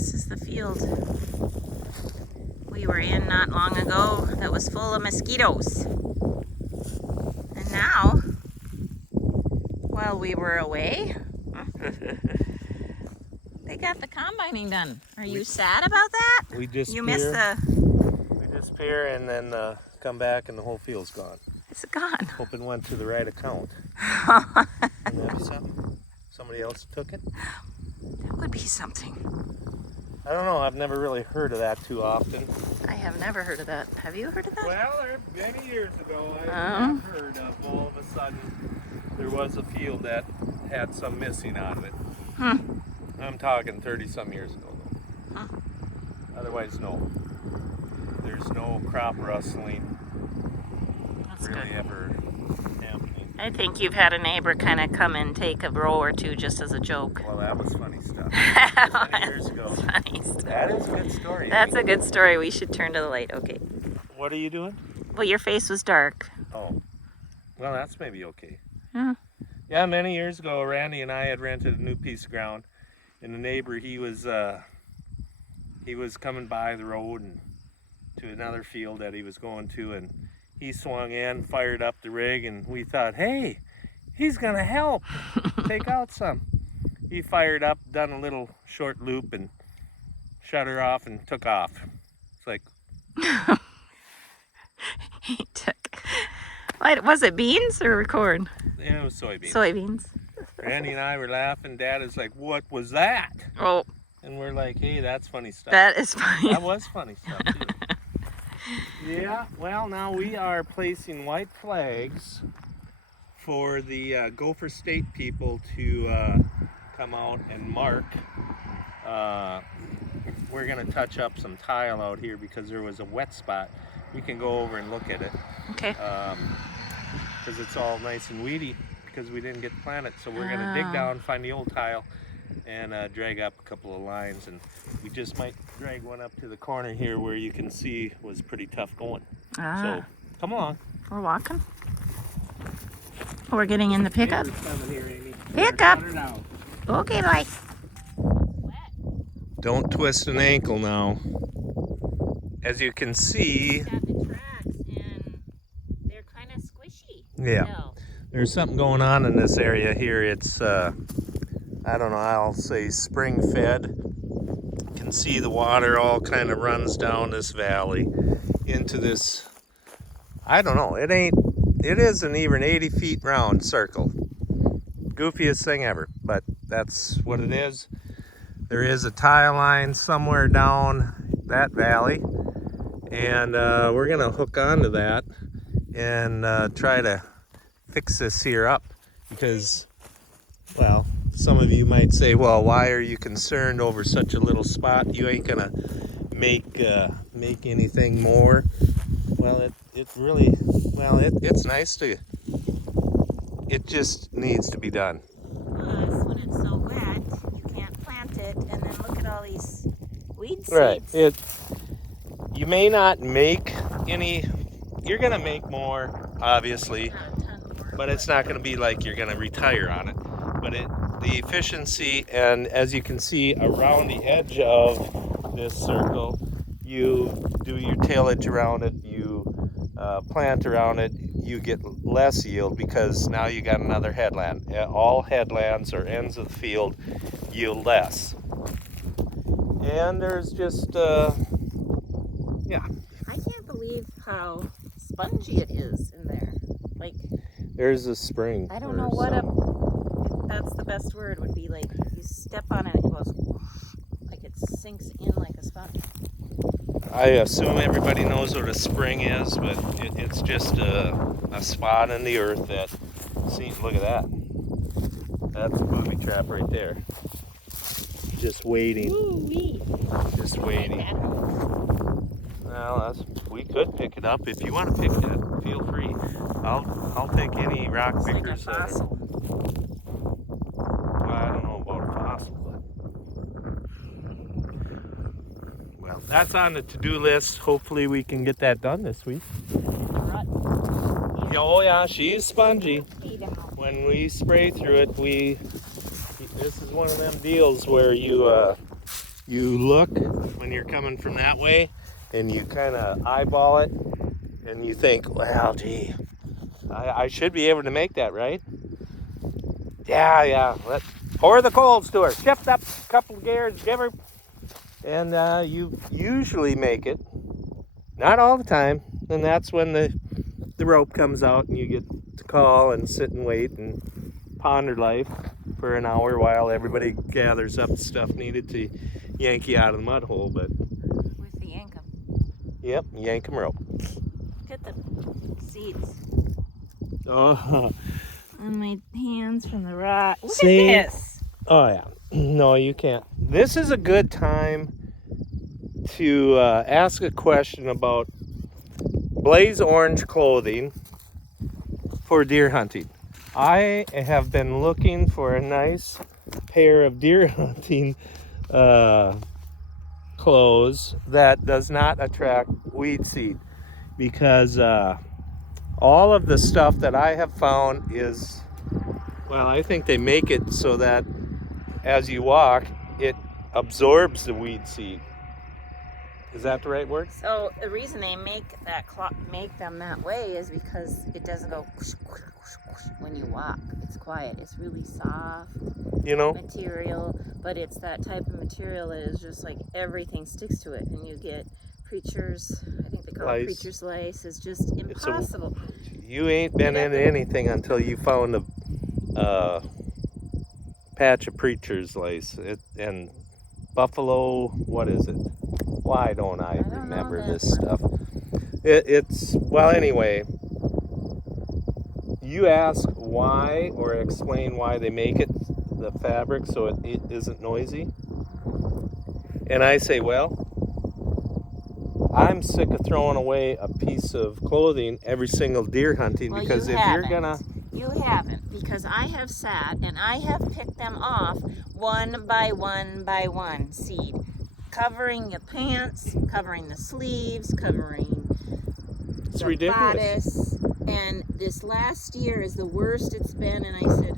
This is the field we were in not long ago that was full of mosquitoes. And now, while we were away, they got the combining done. Are you sad about that? We disappear. You missed the... We disappear and then come back and the whole field's gone. It's gone. Hope it went to the right account. Wouldn't that be something? Somebody else took it? That would be something. I don't know. I've never really heard of that too often. I have never heard of that. Have you heard of that? Well, many years ago, I heard of all of a sudden there was a field that had some missing out of it. I'm talking 30-some years ago, though. Otherwise, no. There's no crop rustling really ever happening. I think you've had a neighbor kind of come and take a row or two just as a joke. Well, that was funny stuff. Many years ago. Funny stuff. That is a good story. That's a good story. We should turn to the light. Okay. What are you doing? Well, your face was dark. Oh. Well, that's maybe okay. Yeah. Yeah, many years ago, Randy and I had rented a new piece of ground, and the neighbor, he was coming by the road and to another field that he was going to, and he swung in, fired up the rig, and we thought, hey, he's gonna help take out some. He fired up, done a little short loop, and shut her off and took off. It's like... He took... What, was it beans or corn? Yeah, it was soybeans. Soybeans. Randy and I were laughing. Dad is like, what was that? Oh. And we're like, hey, that's funny stuff. That is funny. That was funny stuff, too. Yeah, well, now we are placing white flags for the Gopher State people to come out and mark. We're going to touch up some tile out here because there was a wet spot. We can go over and look at it. Okay. Because it's all nice and weedy because we didn't get to plant it. So we're going to dig down, find the old tile, and drag up a couple of lines. And we just might drag one up to the corner here where you can see was pretty tough going. So come along. We're walking. We're getting in the pickup. Here, Amy. Pickup. Okay, bye. Don't twist an ankle now. As you can see, Got the tracks and they're kind of squishy. yeah, still. There's something going on in this area here. It's, I don't know, I'll say spring fed. You can see the water all kind of runs down this valley into this, I don't know, it isn't even 80 feet round circle. Goofiest thing ever, but that's what it is. There is a tile line somewhere down that valley, and we're gonna hook onto that and try to fix this here up because, well, some of you might say, well, why are you concerned over such a little spot? You ain't gonna make anything more. Well, it really, well, it's nice to, it just needs to be done. Plus, when it's so wet, you can't plant it, and then look at all these weed seeds. Right. You may not make any, you're gonna make more, obviously, but it's not gonna be like you're gonna retire on it. But the efficiency, and as you can see around the edge of this circle, you do your tillage around it, you plant around it, you get less yield because now you got another headland. All headlands or ends of the field yield less. And there's just, yeah. I can't believe how spongy it is in there. Like, there's a spring. I don't know what that's the best word would be. Like, you step on it, it goes, like it sinks in like a sponge. I assume everybody knows what a spring is, but it's just a spot in the earth that, see, look at that. That's a booby trap right there. Just waiting. Ooh-wee. Just waiting. Well, we could pick it up. If you want to pick it, feel free. I'll take any rock pickers. Like a fossil. Well, I don't know about a fossil, but well, that's on the to-do list. Hopefully we can get that done this week. Oh yeah, she's spongy. When we spray through it, this is one of them deals where you you look when you're coming from that way, and you kind of eyeball it, and you think, well, gee, I should be able to make that, right? Yeah. Let's pour the coals to her. Shift up a couple of gears, give her. And you usually make it. Not all the time. And that's when the rope comes out and you get to call and sit and wait and ponder life for an hour while everybody gathers up the stuff needed to yank you out of the mud hole. But With the yank 'em. Yep, yank 'em rope. Look at the seeds Oh, on my hands from the rock. Look See? at this. oh yeah. No, you can't. This is a good time to ask a question about blaze orange clothing for deer hunting. I have been looking for a nice pair of deer hunting clothes that does not attract weed seed, because all of the stuff that I have found is, well, I think they make it so that as you walk, it absorbs the weed seed. Is that the right word? So the reason they make them that way is because it doesn't go whoosh, whoosh, whoosh, whoosh when you walk. It's quiet. It's really soft You know? material, but it's that type of material that is just like everything sticks to it, and you get preacher's. I think they call it Lice. preacher's lace. It's just impossible. You ain't been in anything until you found a patch of preacher's lace. And buffalo, what is it? Why don't I don't know remember that this one. stuff? It's, well, anyway, you ask why or explain why they make it, the fabric, so it isn't noisy. And I say, well, I'm sick of throwing away a piece of clothing every single deer hunting, Well, because you if you're haven't. gonna, You haven't, because I have sat and I have picked them off one by one seed, covering the pants, covering the sleeves, covering it's the ridiculous. bodice. And this last year is the worst it's been, and I said,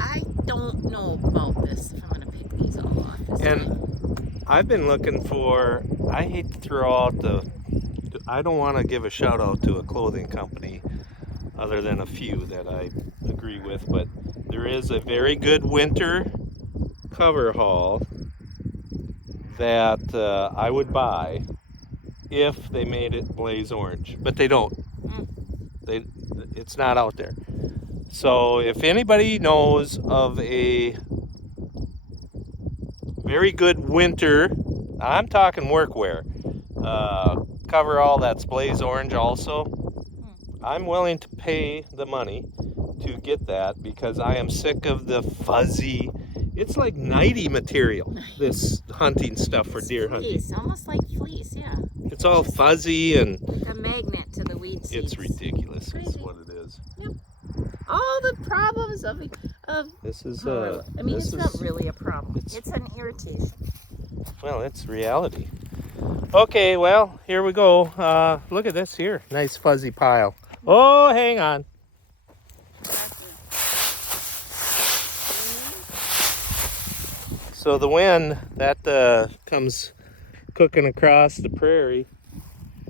I don't know about this if I'm going to pick these all off this time. And I've been looking for, I hate to throw out I don't want to give a shout out to a clothing company other than a few that I agree with, but there is a very good winter cover haul that I would buy if they made it blaze orange, but they don't. It's not out there. So if anybody knows of a very good winter, I'm talking workwear, cover all that's blaze orange also, I'm willing to pay the money to get that, because I am sick of the fuzzy, it's like nighty material, this hunting stuff for deer hunting. Fleece, almost like fleece, yeah. It's all fuzzy and Like a magnet to the weed seeds. it's ridiculous is Crazy. what it is. Yep. All the problems of This is I mean, this it's not is- really a problem. it's- It's an irritation. Well, it's reality. Okay, well, here we go. Look at this here. Nice fuzzy pile. Oh, hang on. So the wind that comes cooking across the prairie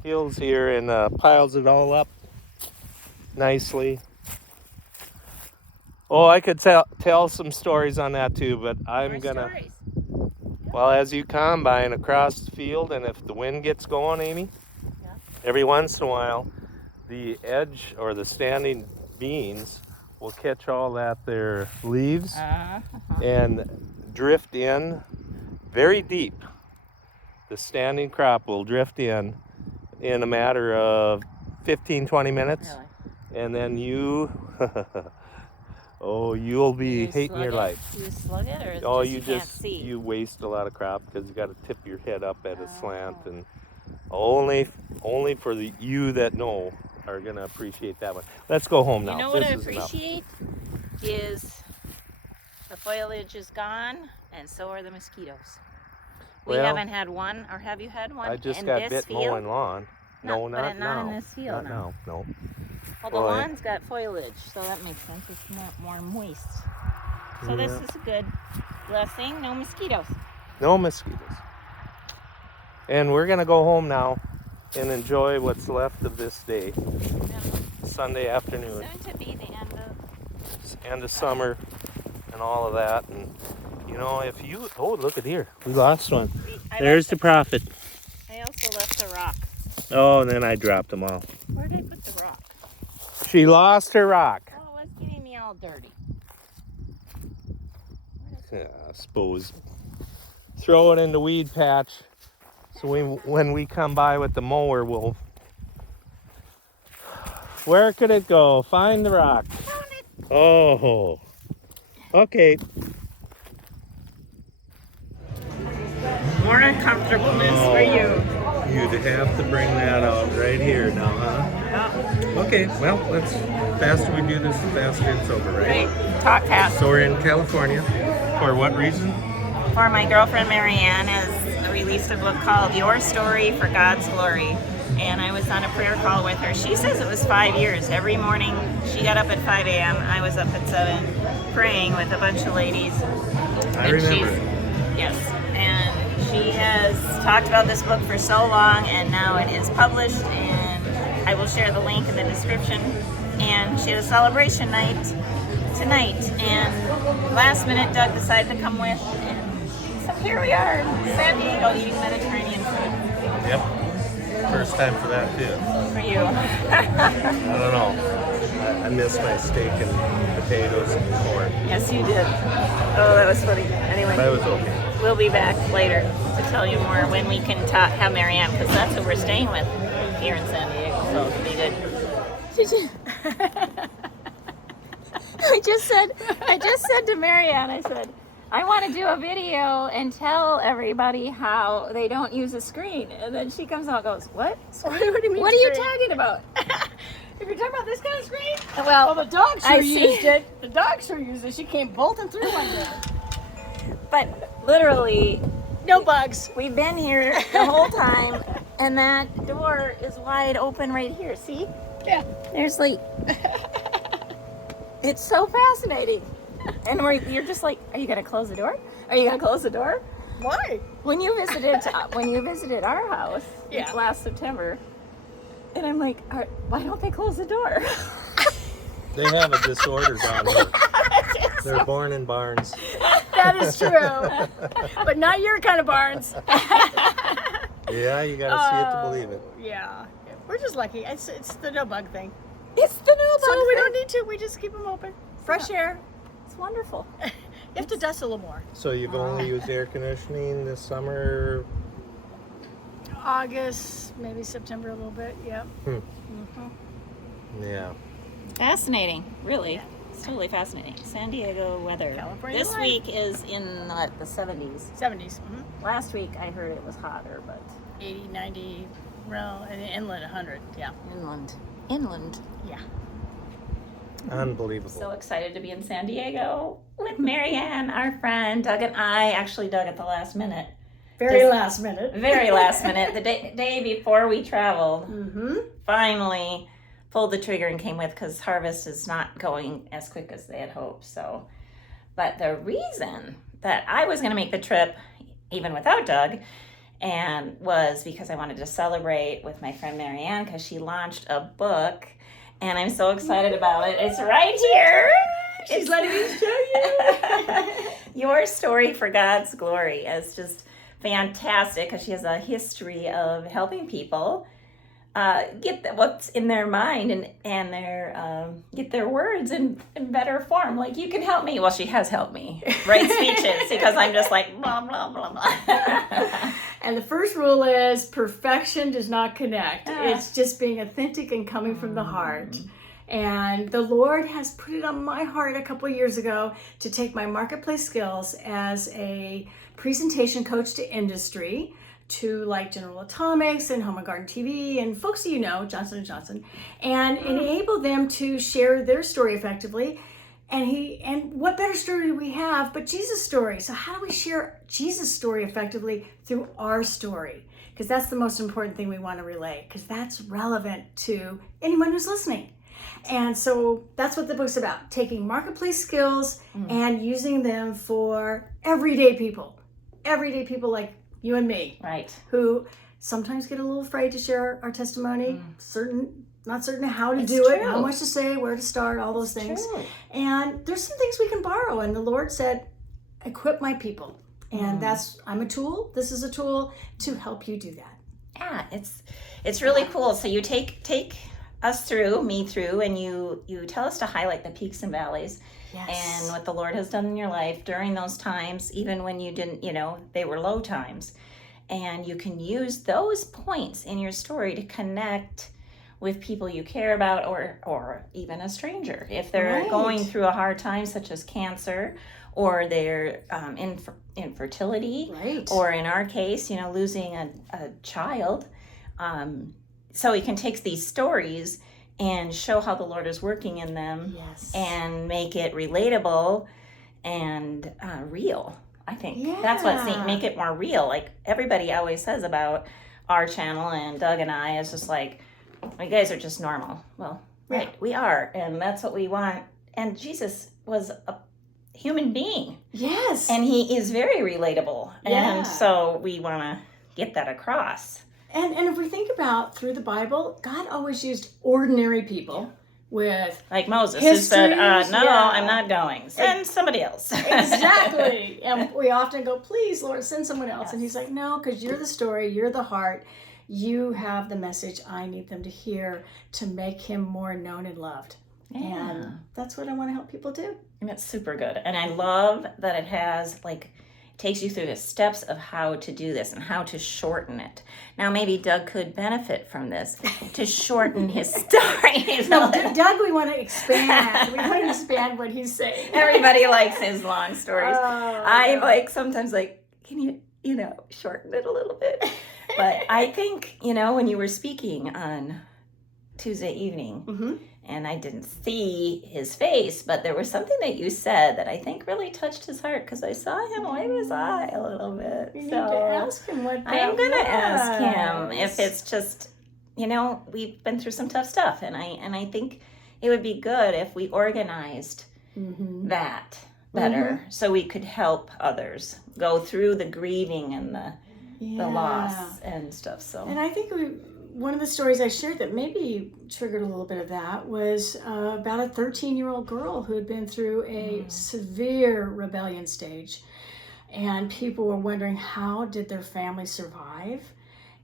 hills here and piles it all up nicely. Oh, I could tell some stories on that too, but I'm More gonna. stories. Well, as you combine across the field, and if the wind gets going, Amy, Yeah. every once in a while, the edge or the standing beans will catch all that their leaves and drift in very deep. The standing crop will drift in a matter of 15-20 minutes, Really? and then you, oh, you'll be You hating your slug it? life. You slug it, or Oh, you can't see? you waste a lot of crop because you got to tip your head up at a slant, Oh. and only for you that know are gonna appreciate that one. Let's go home now. You know what I This is enough. appreciate is the foliage is gone, and so are the mosquitoes. We Well, haven't had one, or have you had one I just in got this bit field? mowing lawn. No, Not- but not not now. in this field, Not no. now. No. Well, the Well, lawn's got foliage, so that makes sense. It's more moist. So this Yeah. is a good blessing. No mosquitoes. No mosquitoes. And we're gonna go home now and enjoy what's left of this day. Sunday afternoon. Soon to be the End of summer and all of that. And you know, if you look at here. We lost one. There's the prophet. I also left a rock. Oh, and then I dropped them all. Where did I put the rock? She lost her rock. Oh, it was getting me all dirty. Yeah, I suppose. Throw it in the weed patch. So when we come by with the mower, we'll... Where could it go? Find the rock. Found it. Oh. Okay. More uncomfortableness for you. You'd have to bring that out right here now, huh? Okay, well, the faster we do this, the faster it's over, right? Great. Talk fast. So we're in California. For what reason? For my girlfriend Marianne has released a book called Your Story for God's Glory. And I was on a prayer call with her. She says it was 5 years. Every morning she got up at 5 a.m. I was up at 7 praying with a bunch of ladies. I remember. Yes. And she has talked about this book for so long, and now it is published, and I will share the link in the description. And she had a celebration night tonight, and last minute Doug decided to come with, and so here we are in San Diego eating Mediterranean food. Yep. First time for that too. For you. I don't know. I miss my steak and potatoes and corn. Yes, you did. Oh, that was funny. Anyway. That was okay. We'll be back later to tell you more when we can have Marianne, because that's who we're staying with here in San Diego, so it'll be good. I just said to Marianne, I said, I want to do a video and tell everybody how they don't use a screen. And then she comes out and goes, what? What do you mean? What are you talking about? If you're talking about this kind of screen? Well, the dog sure I see. used it. The dog sure used it. She came bolting through like that. But literally, No bugs. we've been here the whole time, and that door is wide open right here. See? Yeah. There's like, it's so fascinating. And you're just like, are you gonna close the door? Are you gonna close the door? Why? When you visited our house Yeah. last September, and I'm like, why don't they close the door? They have a disorder down here. They're born in barns. That is true. But not your kind of barns. Yeah, you gotta see it to believe it. Yeah. We're just lucky. It's the no bug thing. It's the no bug So we thing. don't need to. We just keep them open. Fresh air. It's wonderful. You have to dust a little more. So you've only used air conditioning this summer? August, maybe September a little bit. Yep. Yeah. Fascinating, really. It's totally fascinating. San Diego weather. California This life. week is in the 70s. 70s. Last week I heard it was hotter, but 80, 90, well, and inland 100. Yeah. inland. Yeah. Unbelievable. So excited to be in San Diego with Marianne, our friend. Doug and I actually dug at the last minute. Very last minute. Very last minute. The day before we traveled, finally pulled the trigger and came with, because harvest is not going as quick as they had hoped. So, but the reason that I was going to make the trip, even without Doug, and was because I wanted to celebrate with my friend Marianne, because she launched a book, and I'm so excited about it. It's right here. She's letting me show you. Your Story for God's Glory is just fantastic, because she has a history of helping people get what's in their mind and their get their words in better form. Like, you can help me. Well, she has helped me write speeches, because I'm just like blah blah blah blah. And the first rule is perfection does not connect. It's just being authentic and coming from the heart. And the Lord has put it on my heart a couple of years ago to take my marketplace skills as a presentation coach to industry, to like General Atomics and Home and Garden TV and folks that you know, Johnson & Johnson, and enable them to share their story effectively. And what better story do we have but Jesus' story? So how do we share Jesus' story effectively? Through our story, because that's the most important thing we want to relay, because that's relevant to anyone who's listening. And so that's what the book's about, taking marketplace skills and using them for everyday people. everyday people like you and me, Right. who sometimes get a little afraid to share our testimony, not certain how to It's do it, true. how much to say, where to start, all those things. True. And there's some things we can borrow. And the Lord said, equip my people. And I'm a tool. This is a tool to help you do that. Yeah, it's really cool. So you take us through, me through, and you tell us to highlight the peaks and valleys. Yes. And what the Lord has done in your life during those times, even when you didn't, they were low times. And you can use those points in your story to connect with people you care about, or even a stranger. If they're going through a hard time, such as cancer, or their infertility, or in our case, losing a child. So we can take these stories and show how the Lord is working in them, and make it relatable and real. I think that's what's neat. Make it more real. Like everybody always says about our channel and Doug and I, is just like, you guys are just normal. Well, right, we are, and that's what we want. And Jesus was a human being. Yes. And he is very relatable. Yeah. And so we want to get that across. And if we think about through the Bible, God always used ordinary people with like Moses, who said, no, I'm not going. Send somebody else. Exactly. And we often go, please, Lord, send someone else. And he's like, no, because you're the story, you're the heart. You have the message I need them to hear to make him more known and loved. Yeah. And that's what I want to help people do. And it's super good. And I love that it has takes you through the steps of how to do this and how to shorten it. Now, maybe Doug could benefit from this to shorten his story. No, Doug, we want to expand. We want to expand what he's saying. Everybody likes his long stories. I sometimes can you, shorten it a little bit? But I think, when you were speaking on Tuesday evening, and I didn't see his face, but there was something that you said that I think really touched his heart, because I saw him wave his eye a little bit. You need to ask him what that I'm going to was. ask him if it's just, we've been through some tough stuff, and I think it would be good if we organized that better, so we could help others go through the grieving and the loss and stuff. So, and I think one of the stories I shared that maybe triggered a little bit of that was about a 13-year-old girl who had been through a severe rebellion stage, and people were wondering how did their family survive.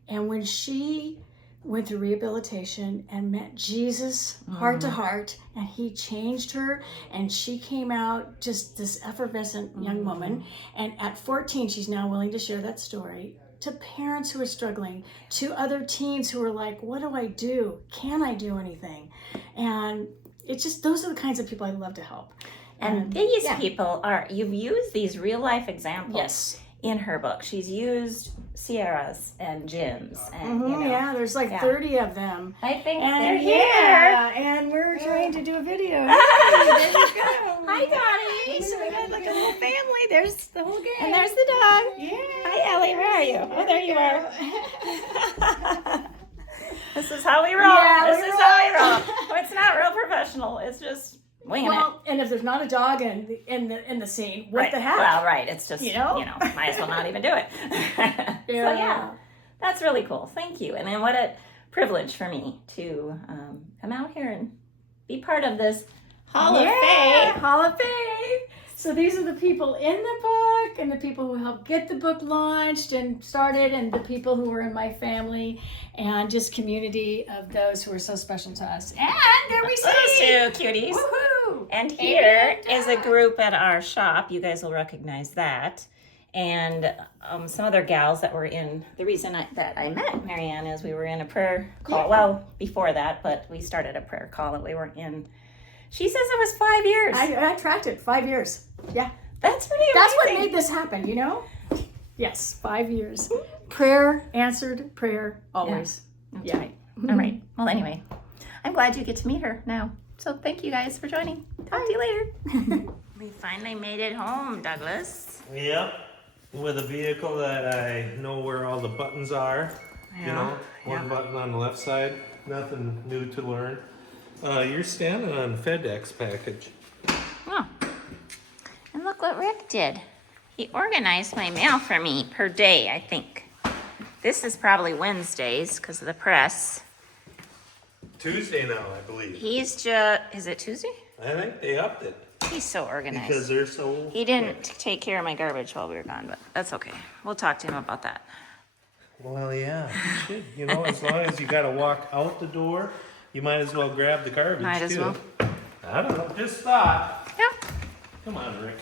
And when she went through rehabilitation and met Jesus heart to heart, and he changed her, and she came out just this effervescent young woman. And at 14, she's now willing to share that story to parents who are struggling, to other teens who are like, what do I do? Can I do anything? And it's just, those are the kinds of people I love to help. And these people you've used these real life examples in her book. She's used Sierra's and Jim's. And, there's 30 of them. I think they're here. And we're trying to do a video. There you go. Hi, Dottie. So we got like a little family. There's the whole gang. And there's the dog. Yeah. Hi, Ellie. Where are you? Oh, there you are. This is how we roll. This is how we roll. Oh, it's not real professional. It's just winging it. And if there's not a dog in the scene, what the heck? Well, right. It's just, might as well not even do it. So, that's really cool. Thank you. And then what a privilege for me to come out here and be part of this Hall of Faith. Hall of Faith. So these are the people in the book, and the people who helped get the book launched and started, and the people who were in my family, and just community of those who are so special to us. And there we see those two cuties. Woohoo! And here is a group at our shop. You guys will recognize that. And some other gals that were in, the reason that I met Marianne is we were in a prayer call. Well, before that, but we started a prayer call that we were in. She says it was 5 years. I tracked it, 5 years. Yeah. That's pretty amazing. That's what made this happen, Yes, 5 years. Prayer, answered prayer, always. Yeah. That's right. All right. Well, anyway, I'm glad you get to meet her now. So thank you guys for joining. Talk to you later. We finally made it home, Douglas. Yep. With a vehicle that I know where all the buttons are. One button on the left side. Nothing new to learn. You're standing on FedEx package. Oh. And look what Rick did. He organized my mail for me per day, I think. This is probably Wednesdays because of the press. Tuesday now, I believe. He's just, is it Tuesday? I think they upped it He's so organized. because they're so. He didn't take care of my garbage while we were gone, but that's okay. We'll talk to him about that. Well, yeah, you should. You know, as long as you got to walk out the door, you might as well grab the garbage Might as too. well. I don't know. Just thought. Yep. Come on, Rick.